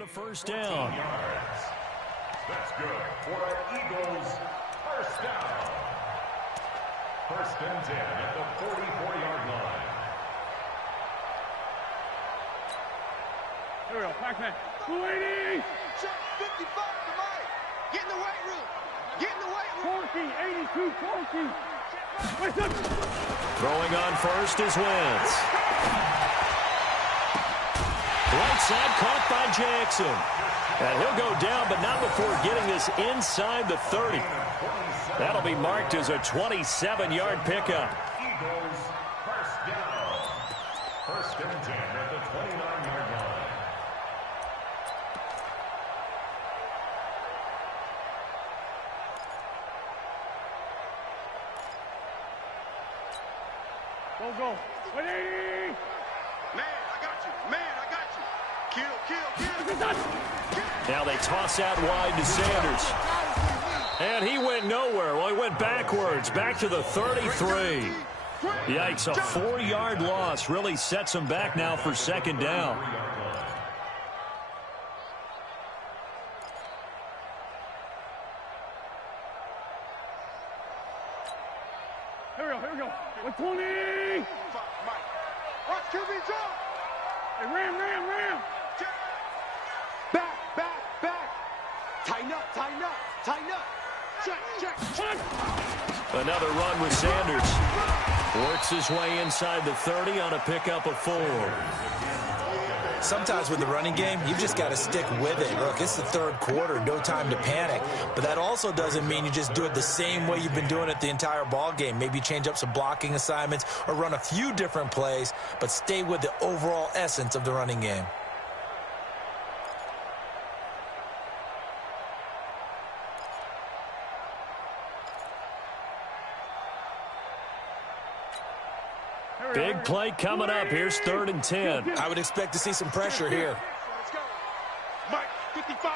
and a first down. That's good for the Eagles. First down. First and 10 at the 44-yard line. Here we go. Back man. 280. Check 55 to Mike. Get in the weight room. Get in the weight room. 40, 82, 40. Throwing on first is Wentz. Right side caught by Jackson. And he'll go down, but not before getting this inside the 30. That'll be marked as a 27-yard pickup. Eagles first down. First and 10 at the 29-yard line. Go. 180. Man, I got you. Man, I got you. Kill. Now they toss out wide to Sanders. And he went nowhere. Well, he went backwards, back to the 33. Yikes, a 4-yard loss really sets him back now for second down. Here we go. 120. Mike. Watch QB jump. Hey, ram. Back. Tighten up. Check. Another run with Sanders. Works his way inside the 30 on a pickup of 4. Sometimes with the running game, you've just got to stick with it. Look, it's the third quarter, no time to panic. But that also doesn't mean you just do it the same way you've been doing it the entire ball game. Maybe change up some blocking assignments or run a few different plays, but stay with the overall essence of the running game. Big play coming up. Here's 3rd and 10. I would expect to see some pressure here. Let's go. Mike, 55.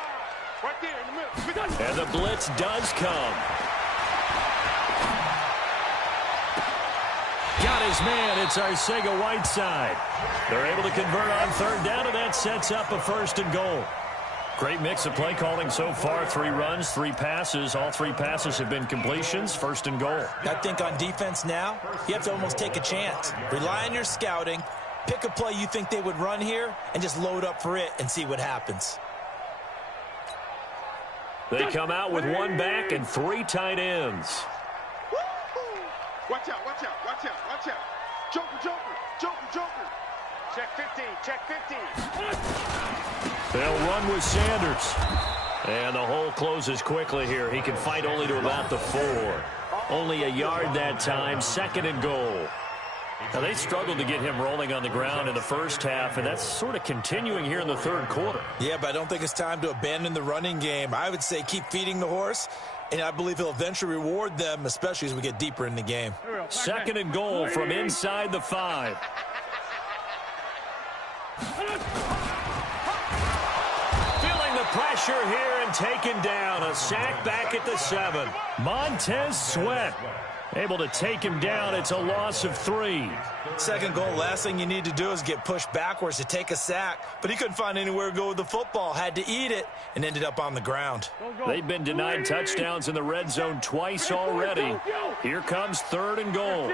Right there in the middle. And the blitz does come. Got his man. It's Arcega-Whiteside. They're able to convert on 3rd down, and that sets up a 1st and goal. Great mix of play calling so far. 3 runs, 3 passes. All 3 passes have been completions. 1st and goal. I think on defense now, you have to almost take a chance. Rely on your scouting. Pick a play you think they would run here and just load up for it and see what happens. They come out with 1 back and 3 tight ends. Watch out. Joker. Check 15. They'll run with Sanders. And the hole closes quickly here. He can fight only to about the 4. Only a yard that time. 2nd and goal. Now, they struggled to get him rolling on the ground in the first half, and that's sort of continuing here in the 3rd quarter. Yeah, but I don't think it's time to abandon the running game. I would say keep feeding the horse, and I believe he'll eventually reward them, especially as we get deeper in the game. 2nd and goal from inside the 5. Feeling the pressure here and taken down. A sack back at the 7. Montez Sweat able to take him down. It's a loss of 3. 2nd goal, last thing you need to do is get pushed backwards to take a sack. But he couldn't find anywhere to go with the football, had to eat it, and ended up on the ground. They've been denied touchdowns in the red zone twice already. Here comes 3rd and goal.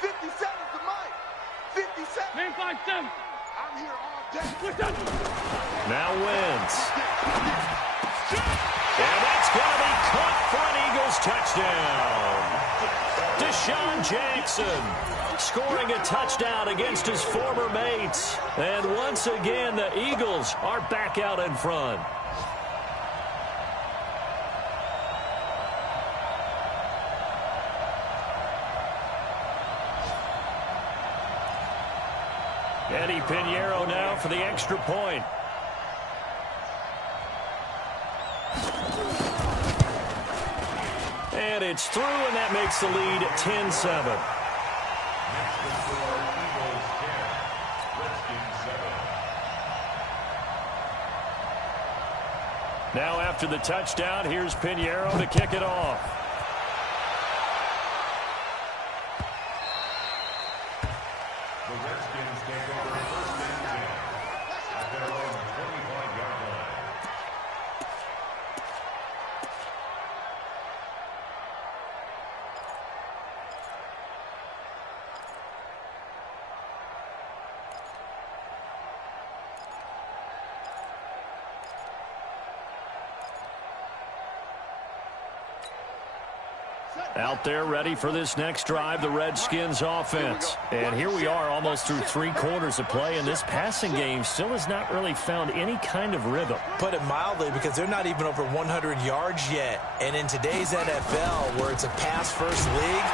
57 to Mike. 57. Man, 5-7. I'm here all day. Now Wentz. And that's going to be caught for an Eagles touchdown. Deshaun Jackson scoring a touchdown against his former mates. And once again, the Eagles are back out in front. Eddie Pinheiro now for the extra point. And it's through, and that makes the lead 10-7. Now after the touchdown, here's Pinheiro to kick it off. Out there ready for this next drive, the Redskins offense. And here we are almost through 3 quarters of play, and this passing game still has not really found any kind of rhythm. Put it mildly, because they're not even over 100 yards yet. And in today's NFL, where it's a pass-first league,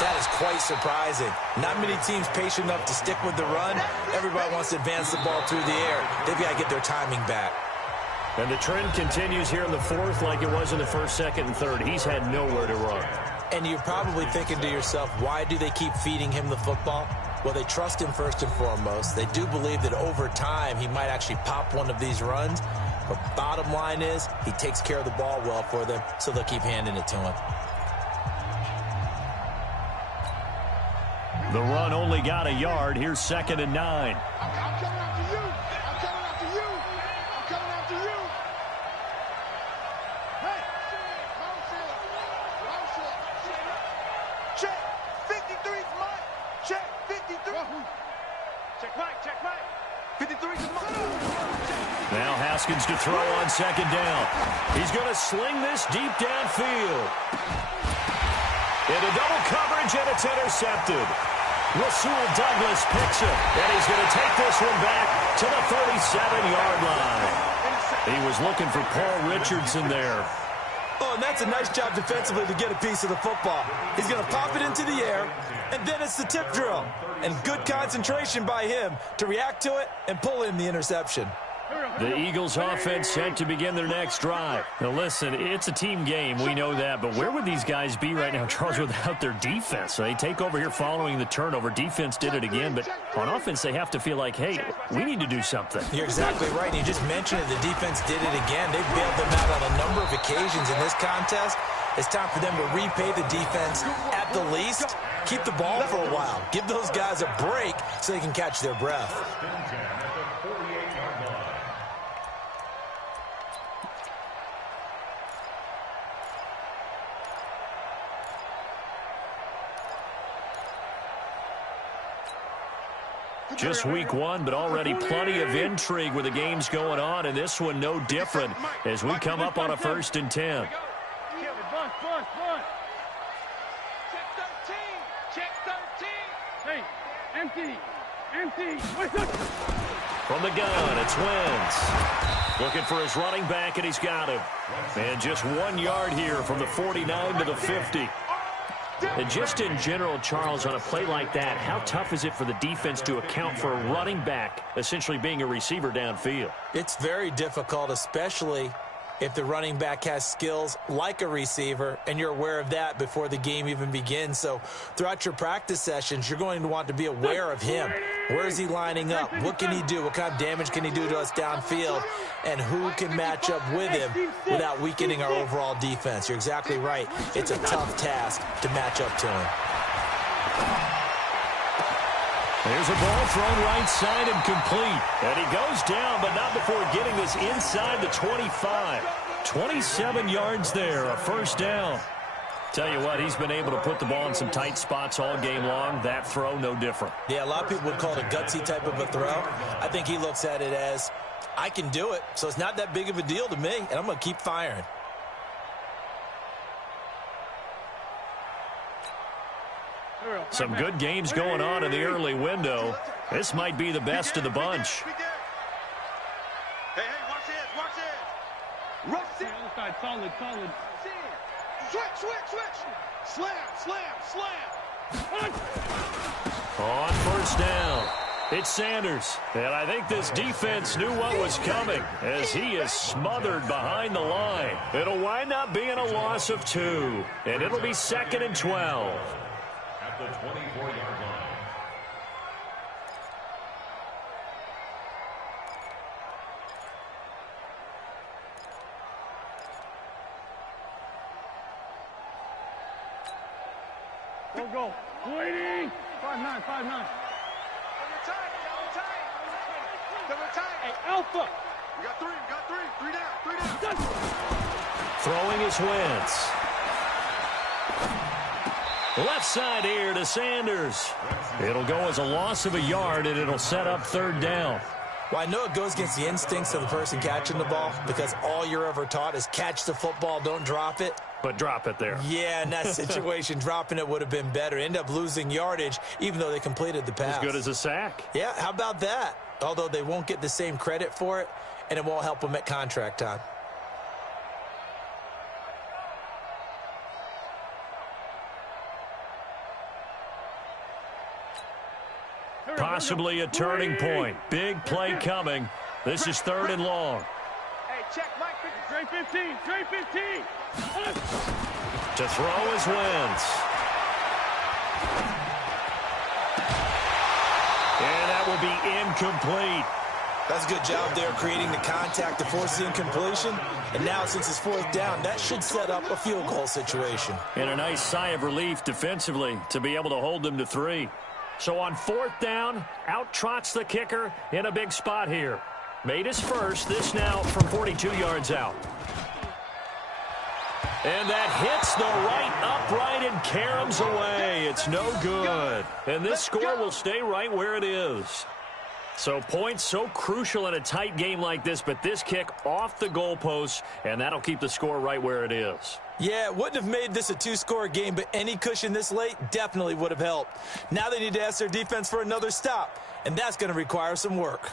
that is quite surprising. Not many teams patient enough to stick with the run. Everybody wants to advance the ball through the air. They've got to get their timing back. And the trend continues here in the fourth like it was in the first, second, and third. He's had nowhere to run. And you're probably thinking to yourself, why do they keep feeding him the football? Well, they trust him first and foremost. They do believe that over time he might actually pop one of these runs. But bottom line is he takes care of the ball well for them, so they'll keep handing it to him. The run only got a yard. Here's 2nd and 9. I'm coming after you. I'm coming after you. I'm coming after you. Hey, check 53 is mine. Check 53. Check Mike. 53 is mine. Now Haskins to throw on 2nd down. He's going to sling this deep downfield. Into double coverage, and it's intercepted. Rasul Douglas picks it, and he's going to take this one back to the 37-yard line. He was looking for Paul Richardson there. Oh, and that's a nice job defensively to get a piece of the football. He's going to pop it into the air, and then it's the tip drill. And good concentration by him to react to it and pull in the interception. The Eagles offense set to begin their next drive. Now listen, it's a team game, we know that, but where would these guys be right now, Charles, without their defense? So they take over here following the turnover. Defense did it again, but on offense they have to feel like, hey, we need to do something. You're exactly right. You just mentioned it. The defense did it again. They bailed them out on a number of occasions in this contest. It's time for them to repay the defense at the least. Keep the ball for a while. Give those guys a break so they can catch their breath. Just week 1, but already plenty of intrigue with the games going on, and this one no different as we come up on a 1st and 10. Bunt. Check 13. Hey, empty. From the gun, it's Wentz. Looking for his running back, and he's got him. And just 1 yard here from the 49 to the 50. And just in general, Charles, on a play like that, how tough is it for the defense to account for a running back essentially being a receiver downfield? It's very difficult, especially if the running back has skills like a receiver, and you're aware of that before the game even begins. So throughout your practice sessions, you're going to want to be aware of him. Where is he lining up? What can he do? What kind of damage can he do to us downfield? And who can match up with him without weakening our overall defense? You're exactly right. It's a tough task to match up to him. There's a ball thrown right side and complete. And he goes down, but not before getting this inside the 25. 27 yards there, a 1st down. Tell you what, he's been able to put the ball in some tight spots all game long. That throw, no different. Yeah, a lot of people would call it a gutsy type of a throw. I think he looks at it as, I can do it, so it's not that big of a deal to me, and I'm going to keep firing. Some good games going on in the early window. This might be the best of the bunch. Hey, watch it. Rush it. Outside, solid. Switch. Slam. On 1st down, it's Sanders. And I think this defense knew what was coming as he is smothered behind the line. It'll wind up being a loss of 2, and it'll be 2nd and 12. At the 24-yard line. Go. 280. 5'9". Hey, Alpha. We got three. Three down. Throwing is Wentz. Left side here to Sanders. It'll go as a loss of a yard, and it'll set up 3rd down. Well, I know it goes against the instincts of the person catching the ball because all you're ever taught is catch the football, don't drop it. But drop it there. Yeah, in that situation, dropping it would have been better. End up losing yardage, even though they completed the pass. As good as a sack. Yeah, how about that? Although they won't get the same credit for it, and it won't help them at contract time. Possibly a turning point. Big play coming. This is 3rd and long. Hey, check Mike. Trey 15. Trey 15. To throw his wins. And that will be incomplete. That's a good job there creating the contact to force the incompletion. And now since it's 4th down, that should set up a field goal situation. And a nice sigh of relief defensively to be able to hold them to 3. So on 4th down, out trots the kicker in a big spot here. Made his first, this now from 42 yards out. And that hits the right upright and caroms away. It's no good. And this score will stay right where it is. So points so crucial in a tight game like this, but this kick off the goalpost, and that'll keep the score right where it is. Yeah, it wouldn't have made this a 2-score game, but any cushion this late definitely would have helped. Now they need to ask their defense for another stop, and that's going to require some work.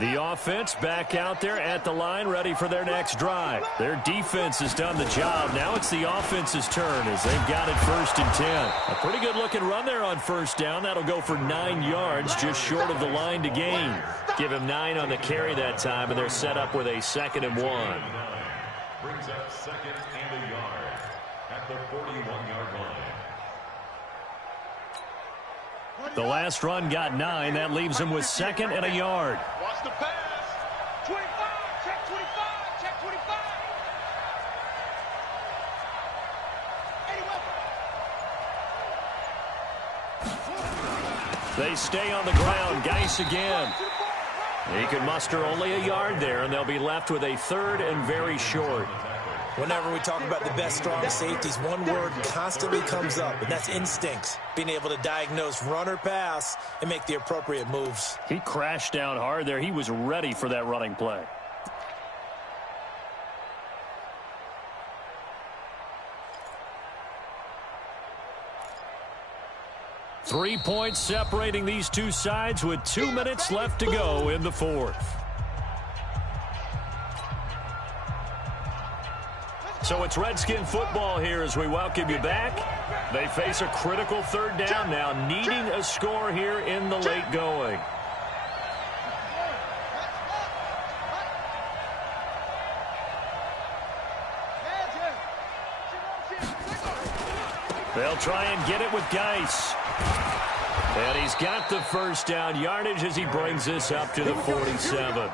The offense back out there at the line, ready for their next drive. Their defense has done the job. Now it's the offense's turn as they've got it 1st and 10. A pretty good-looking run there on 1st down. That'll go for 9 yards, just short of the line to gain. Give him 9 on the carry that time, and they're set up with a 2nd and 1. Brings up 2nd and a yard at the 41-yard line. The last run got 9. That leaves him with 2nd and a yard. Watch the pass. 25. Check 25. Check 25. They stay on the ground. Geis again. He can muster only a yard there, and they'll be left with a 3rd and very short. Whenever we talk about the best strong safeties, one word constantly comes up, and that's instincts. Being able to diagnose run or pass and make the appropriate moves. He crashed down hard there. He was ready for that running play. Three points separating these two sides with 2 minutes left to go in the 4th. So it's Redskin football here as we welcome you back. They face a critical 3rd down now, needing a score here in the late going. They'll try and get it with Geis. And he's got the 1st down yardage as he brings this up to the 47.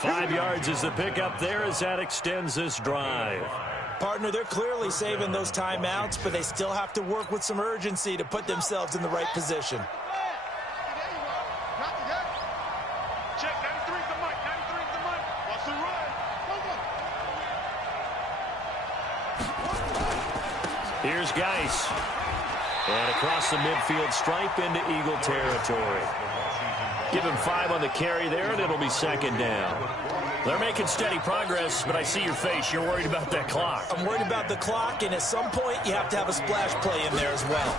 5 yards is the pickup there as that extends this drive. Partner, they're clearly saving those timeouts, but they still have to work with some urgency to put themselves in the right position. Check 93's the mic. 93's the mic. Watch the run. Here's Geis. And across the midfield stripe into Eagle territory. Give him 5 on the carry there, and it'll be 2nd down. They're making steady progress, but I see your face. You're worried about that clock. I'm worried about the clock, and at some point, you have to have a splash play in there as well.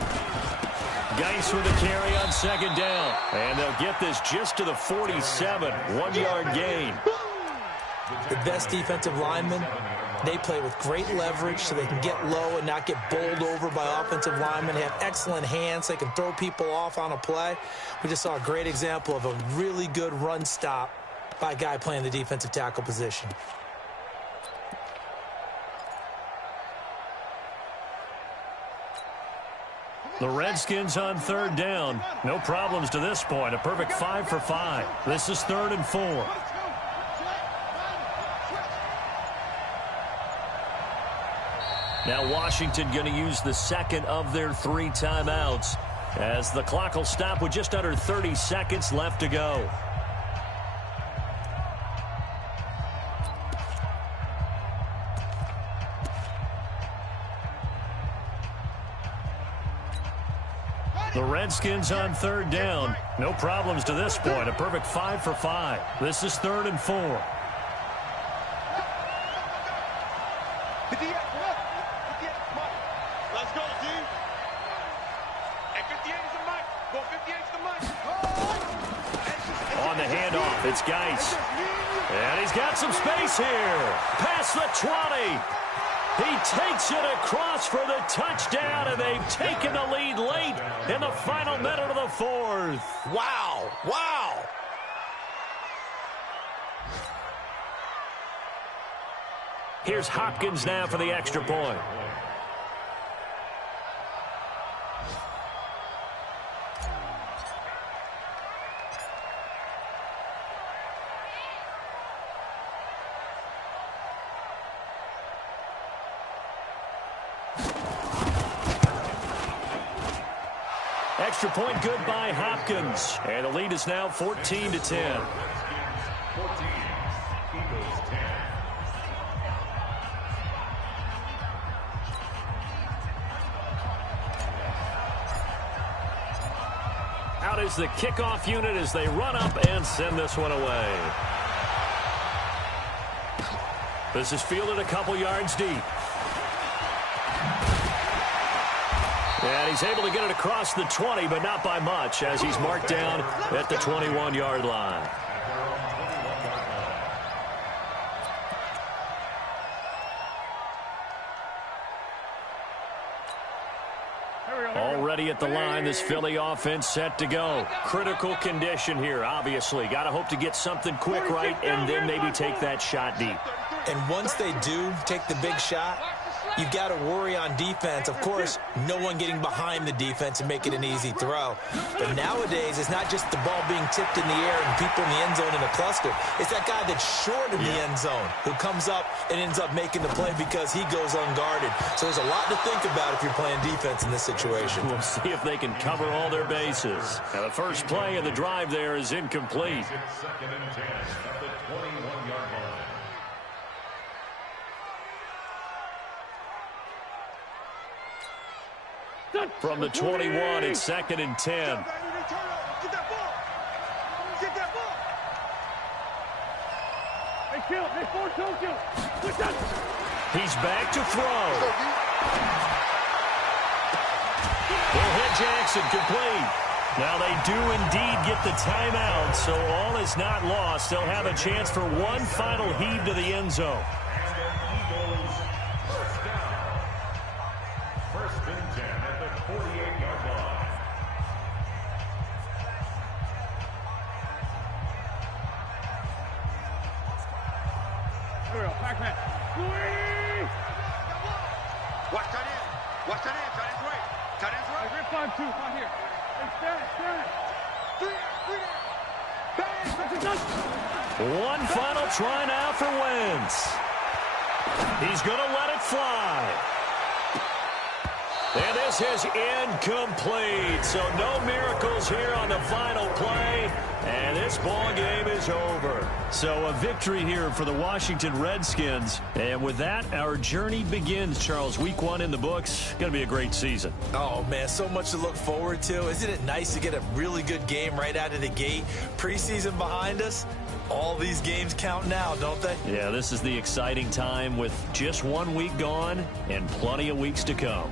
Geis with a carry on 2nd down. And they'll get this just to the 47. 1-yard gain. The best defensive linemen, they play with great leverage so they can get low and not get bowled over by offensive linemen. They have excellent hands. They can throw people off on a play. We just saw a great example of a really good run stop by a guy playing the defensive tackle position. The Redskins on 3rd down. No problems to this point. A perfect 5 for 5. This is 3rd and 4. Now Washington going to use the 2nd of their 3 timeouts as the clock will stop with just under 30 seconds left to go. The Redskins on third down. No problems to this point. A perfect 5 for 5. This is 3rd and 4. Let's go, G. Hey, 58 is the mic. Go, 58 is the mic. On the handoff, it's Geis. And he's got some space here. Past the 20. He takes it across for the touchdown, and they've taken the lead late in the final minute of the 4th. Wow. Wow. Here's Hopkins now for the extra point. Extra point good by Hopkins. And the lead is now 14 to 10. 14, Eagles 10. Out is the kickoff unit as they run up and send this one away. This is fielded a couple yards deep. And he's able to get it across the 20, but not by much, as he's marked down at the 21-yard line. Already at the line, this Philly offense set to go. Critical condition here, obviously. Got to hope to get something quick right and then maybe take that shot deep. And once they do take the big shot, you've got to worry on defense. Of course, no one getting behind the defense and making an easy throw. But nowadays, it's not just the ball being tipped in the air and people in the end zone in a cluster. It's that guy that's short in the end zone who comes up and ends up making the play because he goes unguarded. So there's a lot to think about if you're playing defense in this situation. We'll see if they can cover all their bases. Now, the first play of the drive there is incomplete. It's 2nd and 10 at the 21-yard line. From the 21, it's 2nd and 10. Get that ball. Get that ball. Hey, kill. Hey, 4-2, kill. He's back to throw. He'll hit Jackson complete. Now they do indeed get the timeout, so all is not lost. They'll have a chance for one final heave to the end zone. First and 10 at the 48-yard line. Here we go. Back man. Watch that in. Watch that in. Tight end's right. Tight end's right. Rip 5-2. Right here. Hey, stand. 3 down. Bang. One final try now for Wentz. He's going to let it fly. And this is incomplete. So no miracles here on the final play. And this ball game is over. So a victory here for the Washington Redskins. And with that, our journey begins, Charles. Week 1 in the books. Going to be a great season. Oh, man, so much to look forward to. Isn't it nice to get a really good game right out of the gate? Preseason behind us. All these games count now, don't they? Yeah, this is the exciting time with just 1 week gone and plenty of weeks to come.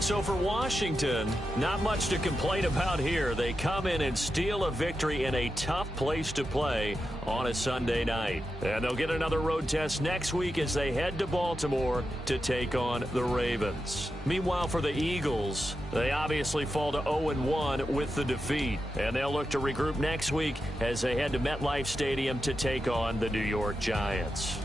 So for Washington, not much to complain about here. They come in and steal a victory in a tough place to play on a Sunday night. And they'll get another road test next week as they head to Baltimore to take on the Ravens. Meanwhile, for the Eagles, they obviously fall to 0-1 with the defeat. And they'll look to regroup next week as they head to MetLife Stadium to take on the New York Giants.